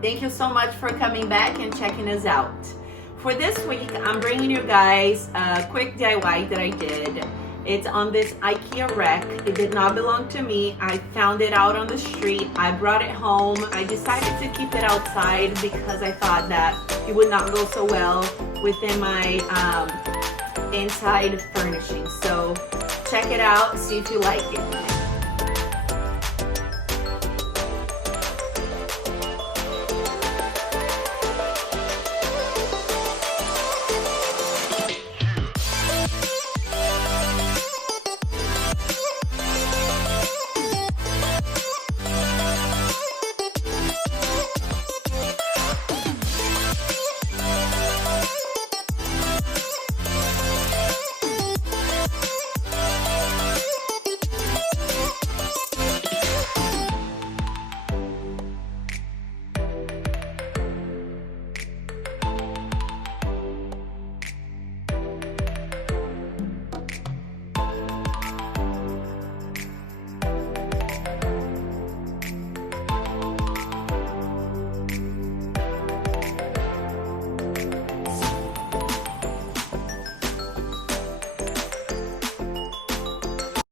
Thank you so much for coming back and checking us out. For this week, I'm bringing you guys a quick DIY that I did. It's on this Ikea rack. It did not belong to me. I found it out on the street. I brought it home. I decided to keep it outside because I thought that it would not go so well within my inside furnishing. So check it out, see if you like it.